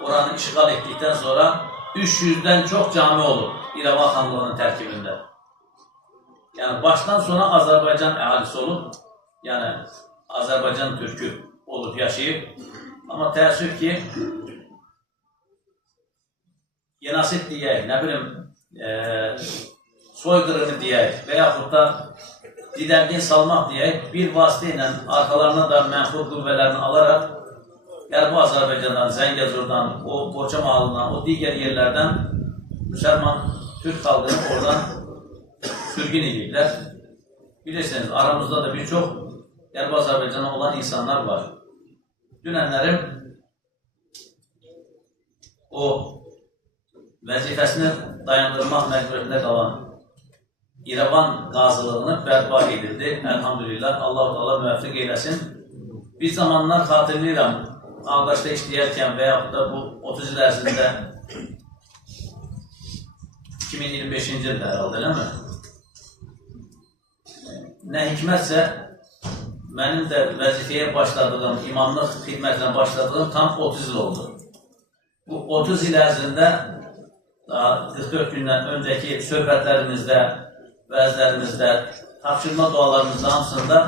oranı işgal ettikten sonra 300'den çok cami olur İrəvan xanlığının tərkibində. Yani baştan sona Azərbaycan əhalisi olub, yani Azərbaycan türkü olub yaşayıb. Ama təəssüf ki, genosid deyək, nə bilim, soyqırımı deyək və yaxud da didərgin salmaq deyək, bir vasitə ilə arkalarına da mənfur qüvvələrini alaraq Qərbi Azərbaycandan, Zəngəzurdan, o Borça malından, o digər yerlərdən müsəlman Türk xalqını oradan sürgün edirlər. Bilirsiniz, aramızda da bir çox Qərbi Azərbaycana olan insanlar var. Dünənlərim o vəzifəsini dayandırmaq məcburiyyətində qalan İrəvan qazılığını bərpa edildi. Elhamdülillah, Allah-u Teala müvəffiq eyləsin. Bir zamanlar xatırlayıram, Ağdaşda işləyərkən və yaxud da bu 30 il ərzində 2025-ci ildə herhalde, değil mi? Nə hikmətsə, mənim də vəzifəyə başladığım, imamlıq xidmətinə başladığım tam 30 il oldu. Bu 30 il ərzində, daha 44 gündən öncəki söhbətlərimizdə, vəzlərimizdə, tapşırma dualarımızda hamısında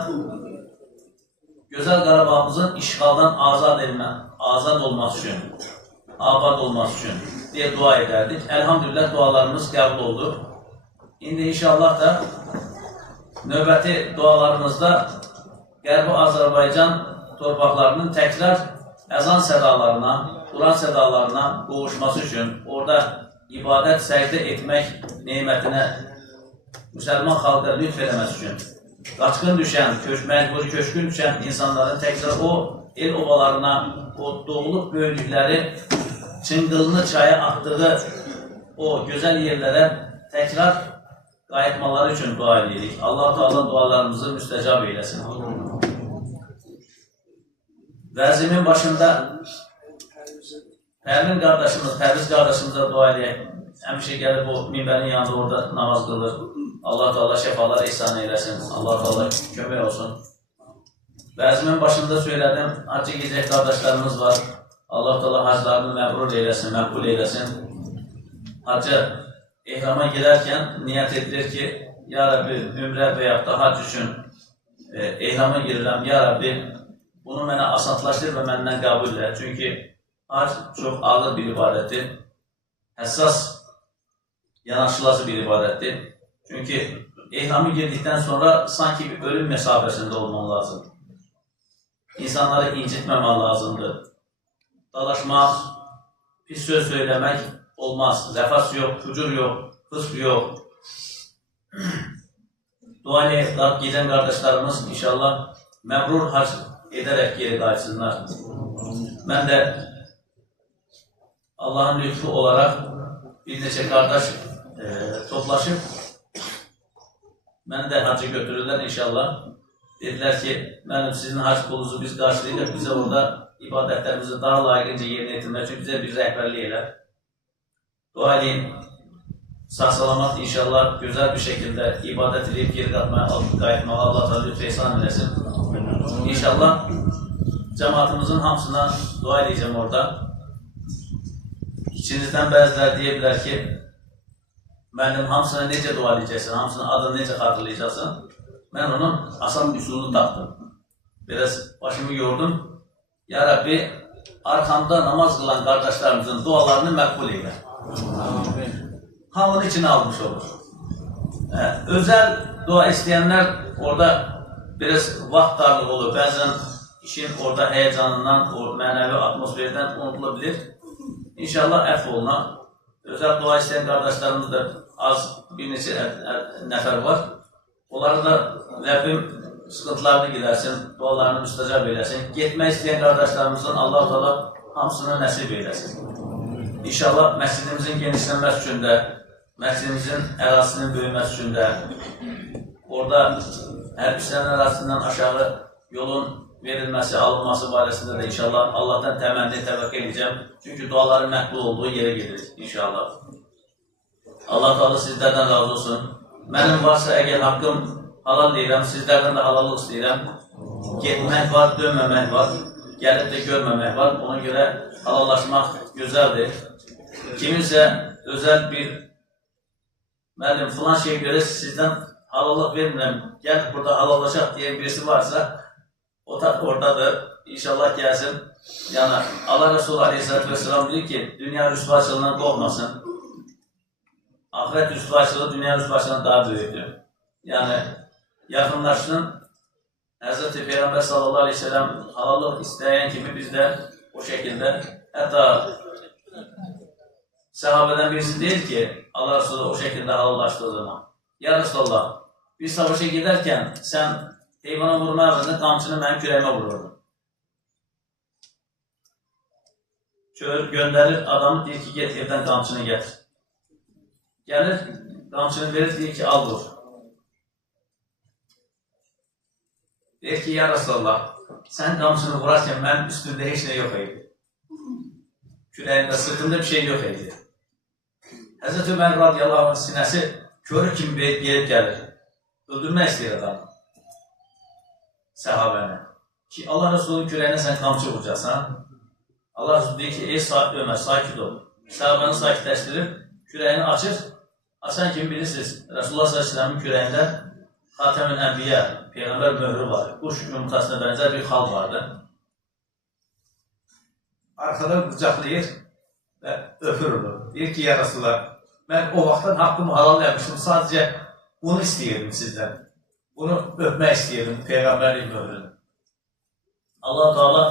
Gözəl Qarabağımızın işğaldan azad olması üçün, abad olması üçün deyə dua edərdik. Elhamdülillah dualarımız qəbul oldu. İndi inşallah da növbəti dualarımızda Qərbi Azərbaycan torpaqlarının təkrar əzan sədalarına, Quran sədalarına qovuşması üçün, orada ibadət, səcdə etmək nemətinə müsəlman xalqlara lütf eləməsi üçün, qaçqın düşən, məcburi köçkün düşən insanların təkrar o el ovalarına, o doğulub böyüdükləri, çıngılını çaya atdığı o gözəl yerlərə təkrar qayıtmaları üçün dua edirik. Allah-u Teala dualarımızı müstəcab eyləsin. Vəzimin başında Pərvin qardaşımız, Pərviz qardaşımıza dua edək. Həmişə gəlib o minbərin yanında orada namaz qılır. Allah-u Teala şəfalar ihsan eyləsin. Allah-u Teala kömək olsun. Vəzimin başında söylədim, hacı gecək qardaşlarımız var. Allah-u Teala haclarını məbrur eyləsin, məqbul eyləsin. Hacı ehrama girərkən niyyət edilir ki, Ya Rabbi, ümrə və yaxud da hac üçün ehrama girirəm. Ya Rabbi, bunu mənə asanlaşdır və məndən qəbul edər. Çünki hac çox ağır bir ibadətdir. Həssas, yanaşılası bir ibadətdir. Çünki ehramı girdikdən sonra sanki bir ölüm məsafəsində olmaq lazımdır. İnsanları incitməmək lazımdır. Dalaşmaq, pis söz söyləmək olmaz. Zəfas yox, fücur yox, fısq yox. Dua gedən qardaşlarımız inşallah məbrur hac edərək geri qayıtsınlar. Mən də Allahın lütfu olaraq bir neçə qardaş toplaşıb mən də hacı götürürlər inşallah. Dedilər ki, mənim sizin hac pulunuzu biz qarşılayırıq, bizə orada ibadətlərimizi daha layiqincə yerinə yetirmək üçün bizə bir rəhbərlik elə. Dua edin, sağ-salamat inşallah gözəl bir şəkildə ibadət edib geri qayıtmağa Allah da lütf ehsan eləsin. İnşallah cəmaatımızın hamısına dua edəcəm orada. İçinizdən bəziləri deyə bilər ki, mənim hamısına necə dua edəcəksin, hamısının adını necə xatırlayacaqsın? Mən onun asan üsulunu tapdım. Biraz başımı yordum. Ya Rabbi, arkamda namaz qılan qardaşlarımızın dualarını məqbul eyle. Hamını içine almış olur. Özel dua istəyənlər orada biraz vaxt darlığı olur. Bəzən işin orada heyecanından, o mənəvi atmosferdən unutulabilir. İnşallah əff oluna. Özel dua istəyən qardaşlarımız da az bir neçə nəfər var. Onları da Rəbbim sıkıntılarını gidersin, dualarını müstəcab eyləsin. Getmək istəyən qardaşlarımızın Allah-u Teala hamısını nəsib eyləsin. İnşallah məscidimizin genişlənməsi üçün də, məscidimizin ərazisinin böyüməsi üçün də, orada hərbçilərin ərazisindən aşağı yolun verilməsi, alınması barəsində də inşallah Allah'tan təmənni təvəqqə edəcəm. Çünki duaların məqbul olduğu yerə gedir inşallah. Allah-u Teala sizlərdən razı olsun. Mənim varsa əgər haqqım halal deyirəm, sizlərdən də halallıq istəyirəm. Getmək var, dönməmək var. gəlib də görməmək var. Ona görə halallaşmaq gözəldir. Kiminsə özəl bir müəllim filan şeyə görə sizdən halallıq vermirəm, gəl burada halallaşaq deyən birisi varsa, o da oradadır. İnşallah gəlsin. Yəni, Allah Resulü Aleyhisselatü Vesselam deyir ki, dünya rüsvaçılığından qorxmasın. Ahirət rüsvaçılığı dünya rüsvaçılığından daha böyükdür. Yəni, yaxınlaşsın, Həzreti Peyğəmbər sallallahu aleyhi ve sellem halallıq istəyən kimi biz də o şəkildə, hətta səhabədən birisi deyir ki, Allah Resulü o şəkildə halallaşdığı zaman, ya Resulallah, bir savaşa gedərkən sən heyvana vurma əvəzində qamçını mənim kürəyimə vururdun. Göndərir, adamı deyir ki, get evdən qamçını gətir. Gəlir, qamçını verir, deyir ki, al vur. Deyir ki, ya Resulallah, sən qamçını vurarkən mənim üstümdə heç nə yox idi. Kürəyimdə, sırtımda bir şey yox idi. Həzrət Ömər radiyallahu anh sinəsi körü kimi gelib gəlir. Öldürmək istəyir adam. Səhabəni. Ki, Allah Resulü'nün kürəyinə sən qamçı vuracaqsan. Allah Resulü deyir ki, ey Ömər, sakit ol. Səhabəni sakitləşdirib, kürəyini açır. Açan kimi bilirsiniz, Resulullah s.ə.v-in kürəyində Xatəmin Ənbiyyə, Peyğəmbər möhrü var. Quş yumurtasına bənzər bir xal vardı. Arxada qucaqlayır və öpür onu. Deyir ki, ya Resulullah, mən o vaxtdan haqqımı halal eləmişdim, sadəcə bunu istəyirdim sizdən. Bunu öpmək istəyirdim, Peyğəmbərlik möhrünü. Allah-u Teala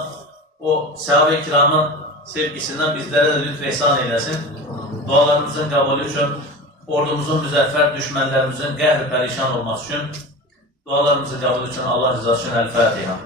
o səhabe-i kiramın sevgisindən bizlərə də lütf ehsan eyləsin. Dualarımızın qəbulü üçün, ordumuzun müzəffər düşmənlərimizin qəhr-i pərişan olması üçün, dualarımızın qəbulü üçün Allah rızası üçün Əl-Fatiha.